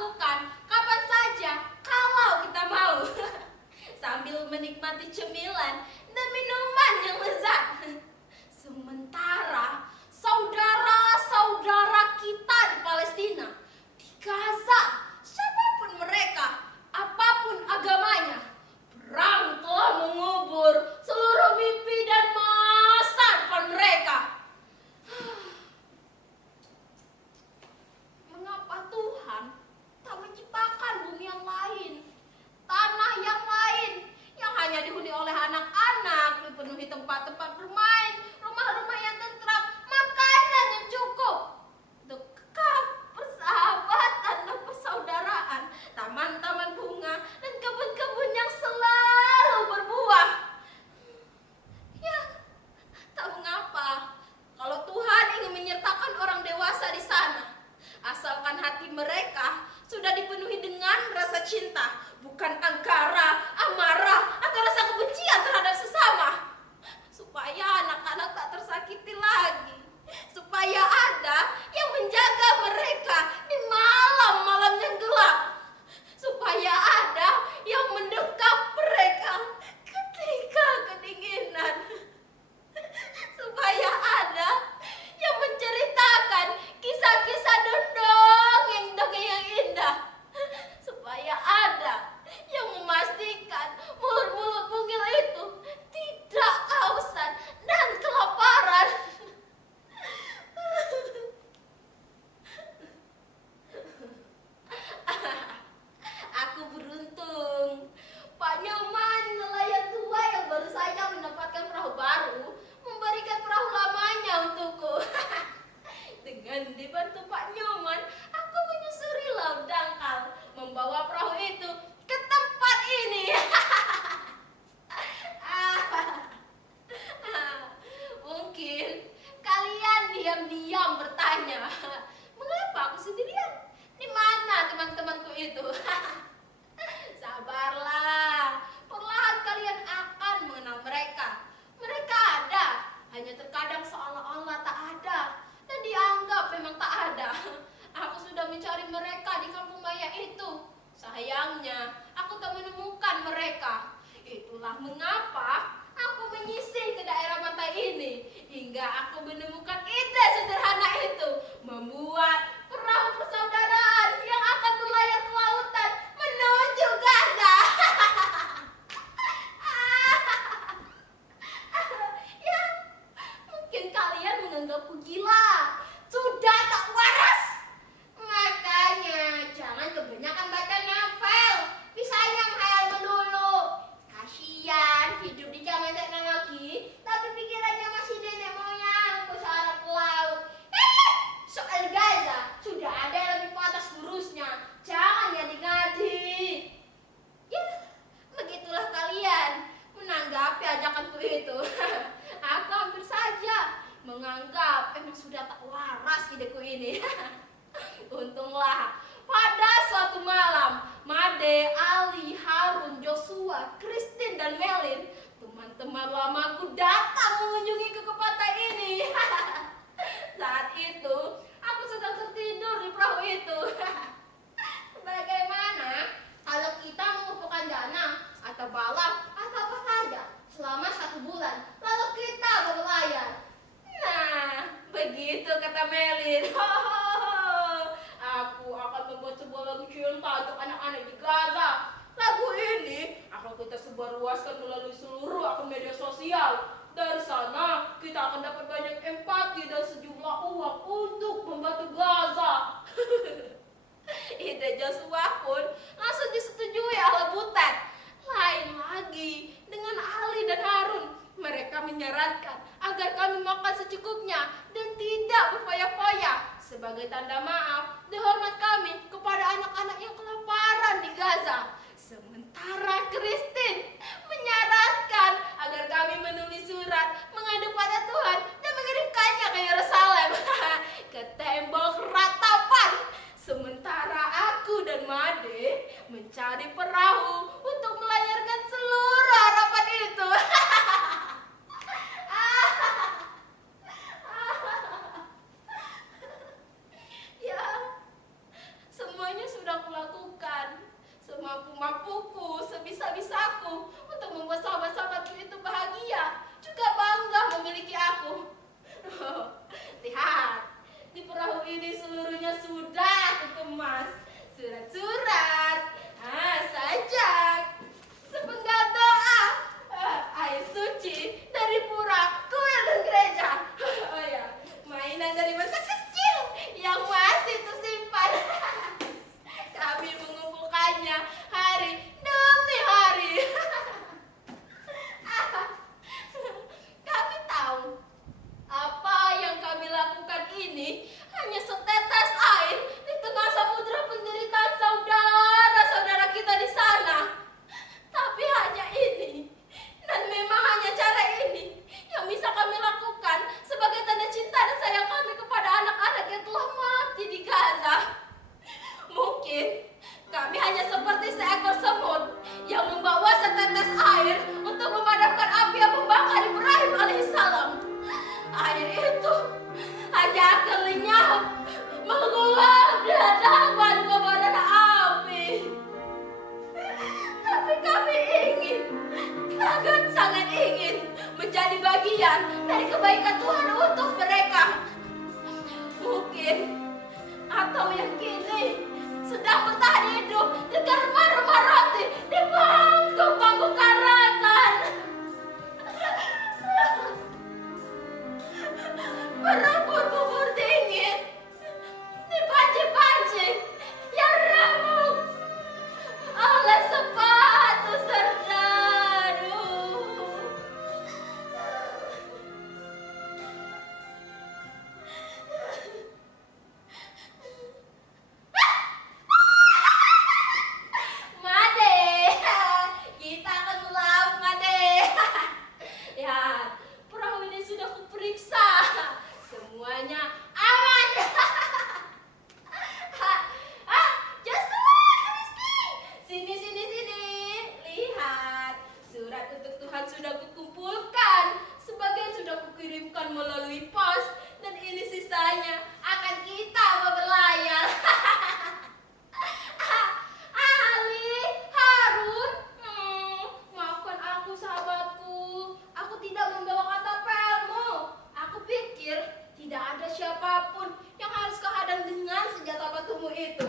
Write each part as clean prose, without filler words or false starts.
lakukan kapan saja kalau kita mau. Sambil menikmati cemilan dan minuman yang lezat. Sementara saudara-saudara kita di Palestina, di Gaza, siapapun mereka, apapun agamanya, perang telah mengubur seluruh mimpi dan masa depan mereka. Mengapa Tuhan tak menciptakan bumi yang lain, tanah yang lain, yang hanya dihuni oleh anak-anak, dipenuhi tempat-tempat bermain, rumah-rumah yang tentram, makanan yang cukup, untuk kekal persahabatan dan persaudaraan, taman-taman bunga, dan kebun-kebun yang selalu berbuah. Ya, tak mengapa kalau Tuhan ingin menyertakan orang dewasa di sana, asalkan hati mereka sudah dipenuhi dengan rasa cinta, bukan angkara, amarah, atau rasa kebencian terhadap sesama. Supaya anak-anak tak tersakiti lagi, supaya ada yang menjaga mereka di malam-malam yang gelap, supaya ada yang mendekap mereka ketika kedinginan, supaya ada yang menceritakan kisah-kisah dongeng yang indah, supaya ada yang memastikan mulut-mulut mungil itu tidak kehausan dan kelaparan. Aku beruntung. Pak Nyoman, nelayan tua yang baru saja mendapatkan perahu baru, memberikan perahu lamanya untukku. Dengan dibantu Pak Nyoman, aku menyusuri laut dangkal, membawa perahu itu ke tempat ini. Mungkin kalian diam-diam bertanya, mengapa aku sendirian? Di mana teman-temanku itu? Sabarlah, perlahan kalian akan mengenal mereka. Mereka ada, hanya terkadang seolah-olah tak ada, dan dianggap memang tak ada. Aku sudah mencari mereka di kampung maya itu. Sayangnya, aku tak menemukan mereka. Itulah mengapa aku menyisir ke daerah pantai ini, hingga aku menemukan ide sederhana itu, membuat perahu persaudaraan yang akan berlayar ke lautan menuju Gaza. Ya, mungkin kalian menganggapku gila, sudah tak waras. Makanya jangan kebanyakan baca novel, bisanya menghayal melulu. Kasian hidup di zaman teknologi, tapi pikirannya masih nenek moyang ke searah ke laut. Soal Gaza sudah ada yang lebih pantas ngurusnya, jangan ngadi-ngadi. Ya, begitulah kalian menanggapi ajakanku itu. Aku hampir saja menganggap emang sudah tak waras ideku ini. Untunglah pada suatu malam, Made, Ali, Harun, Joshua, Christine, dan Melin, teman-teman lamaku, datang mengunjungiku ke pantai ini. Saat itu, aku sedang tertidur di perahu itu. Bagaimana kalau kita mengumpulkan dana atau balap atau apa saja selama 1 bulan, lalu kita berlayar? Nah, begitu kata Melin. Aku akan membuat sebuah lagu cinta untuk anak-anak di Gaza. Lagu ini akan kita sebarluaskan melalui seluruh akun media sosial. Dari sana kita akan dapat banyak empati dan sejumlah uang untuk membantu Gaza. Ide Joshua pun langsung disetujui oleh Butet. Lain lagi dengan Ali dan Harun. Mereka menyarankan agar kami makan secukupnya dan tidak berfoya-foya sebagai tanda maaf dan hormat kami kepada anak-anak yang kelaparan di Gaza. Sementara Christine menyarankan agar kami menulis surat mengadu pada Tuhan dan mengirimkannya ke Yerusalem, ke tembok ratapan. Sementara aku dan Made mencari perahu untuk melayarkan seluruh harapan itu. Ya, semuanya sudah surat-surat, sajak, sepenggal doa, air suci dari pura, kuil dan gereja. Oh ya, mainan dari masa kecil yang masih tersimpan. Kami mengumpulkannya hari demi hari. Kami tahu apa yang kami lakukan ini hanya setetes air di tengah samudera penderitaan saudara-saudara kita di sana. Tapi hanya ini, dan memang hanya cara ini yang bisa kami lakukan sebagai tanda cinta dan sayang kami kepada anak-anak yang telah mati di Gaza. Mungkin kami hanya seperti seekor semut yang membawa setetes air untuk memadamkan api yang membakar Ibrahim alaihissalam. Air itu hanya akan lenyap, menguap di hadapan kobaran api. Tapi kami ingin, sangat-sangat ingin menjadi bagian dari kebaikan Tuhan untuk mereka. Mungkin, atau yang kini sedang bertahan hidup dengan remah-remah roti di panggung-panggung karatan. Berebut-bubur dingin di panci-panci yang remuk oleh sepatu serdadu. Made, kita akan melaut, Made. Lihat, perahu ini sudah kuperiksa. Semuanya aman. Joshua, Kristi, sini. Lihat, surat untuk Tuhan sudah kukumpulkan. Sebagian sudah kukirimkan melalui pos, dan ini sisanya akan kita berlayar. Ali, Harun, maafkan aku sahabatku. Aku tidak membawa katapelmu. Aku pikir tidak ada siapapun yang harus kehadang dengan senjata batumu itu.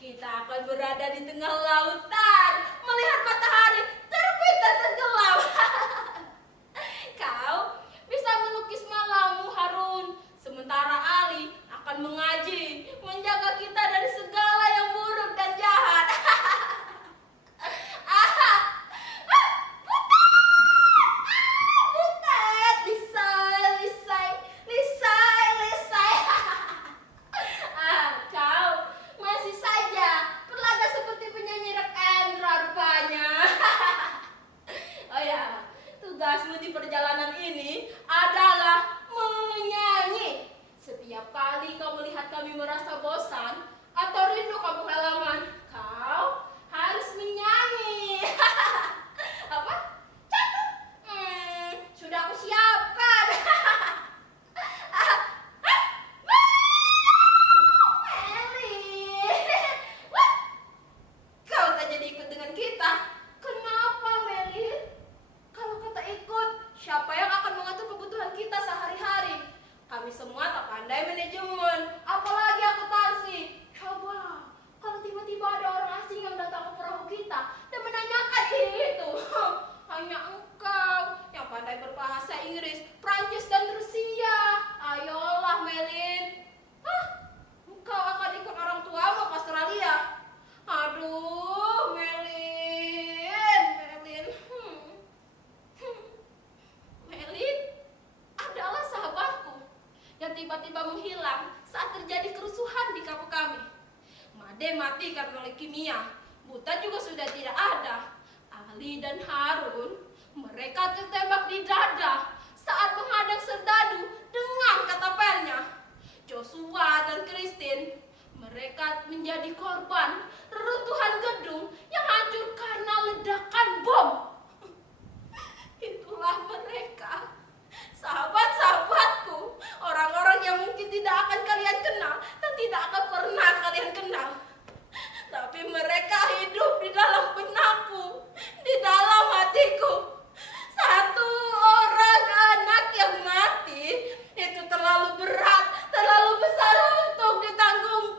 Kita akan berada di tengah lautan, melihat matahari terbit dan tenggelam. Kau bisa melukis malammu, Harun. Sementara Ali akan mengaji, menjaga kita dari segala yang buruk dan jahat. Butet, lisai. Kau masih saja berlaga seperti penyanyi rock and roll rupanya. Oh ya, tugasmu di perjalanan ini adalah menyanyi. Setiap kali kau melihat kami merasa bosan atau rindu kampung halaman, kau harus menyanyi. Apa? Cakep. Sudah aku siapkan. Meli. Kau tak jadi ikut dengan kita. Kenapa, Meli? Kalau kau tak ikut, siapa yang akan mengatur kebutuhan kita sehari-hari? Kami semua tak pandai manajemen, apalagi akuntansi. Coba, kalau tiba-tiba ada orang asing yang datang ke perahu kita dan menanyakan ini itu. Hanya engkau yang pandai berbahasa Inggris, Prancis, dan Rusia. Ayolah, Melin. Engkau akan ikut orang tuamu ke Australia. Aduh, Melin. Melin adalah sahabatku yang tiba-tiba menghilang saat terjadi kerusuhan di kampung kami. Made mati karena leukemia. Buta juga sudah tidak ada. Ali dan Harun, mereka tertembak di dada saat menghadang serdadu dengan katapelnya. Joshua dan Christine, mereka menjadi korban reruntuhan gedung yang hancur karena ledakan bom. Itulah mereka, sahabat-sahabatku, orang-orang yang mungkin tidak akan kalian kenal dan tidak akan pernah kalian kenal. Tapi mereka hidup di dalam benakku, di dalam hatiku. Satu orang anak yang mati itu terlalu berat, terlalu besar untuk ditanggung.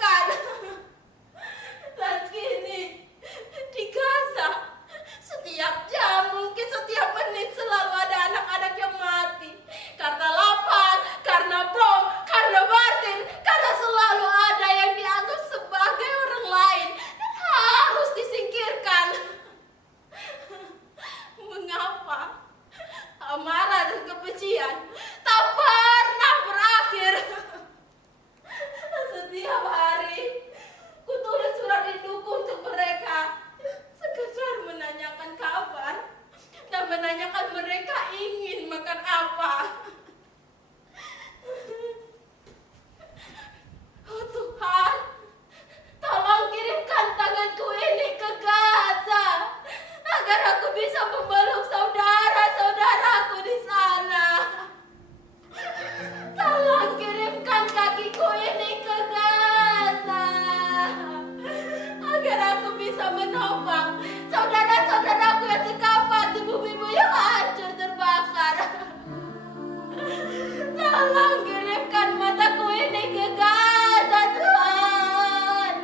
Tolong kirimkan mataku ini ke Gaza, Tuhan,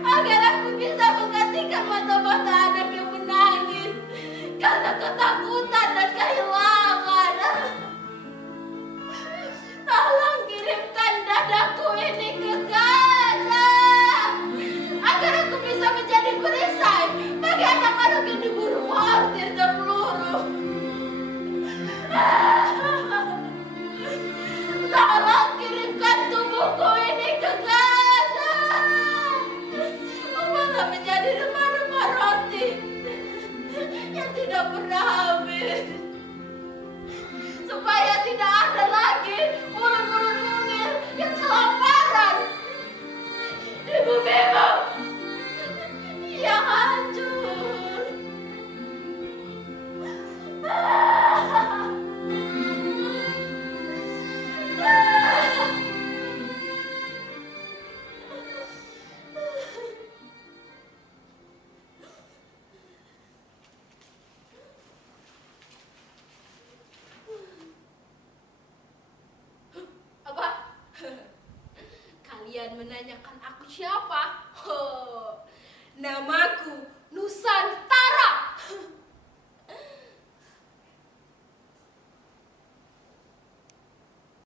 agar aku bisa menggantikan mata-mata anak yang menangis karena ketakutan dan kehilangan. Tolong kirimkan dadaku ini ke Gaza, agar aku bisa menjadi perisai bagi anak-anak yang diburu mortir dan peluru. Tolong kirimkan tubuhku ini ke Gaza, malah menjadi remah-remah roti yang tidak pernah habis, supaya tidak ada lagi mulut-mulut mungil yang kelaparan di bumimu yang hancur. Apa? Kalian menanyakan aku siapa? Oh, namaku Nusantara.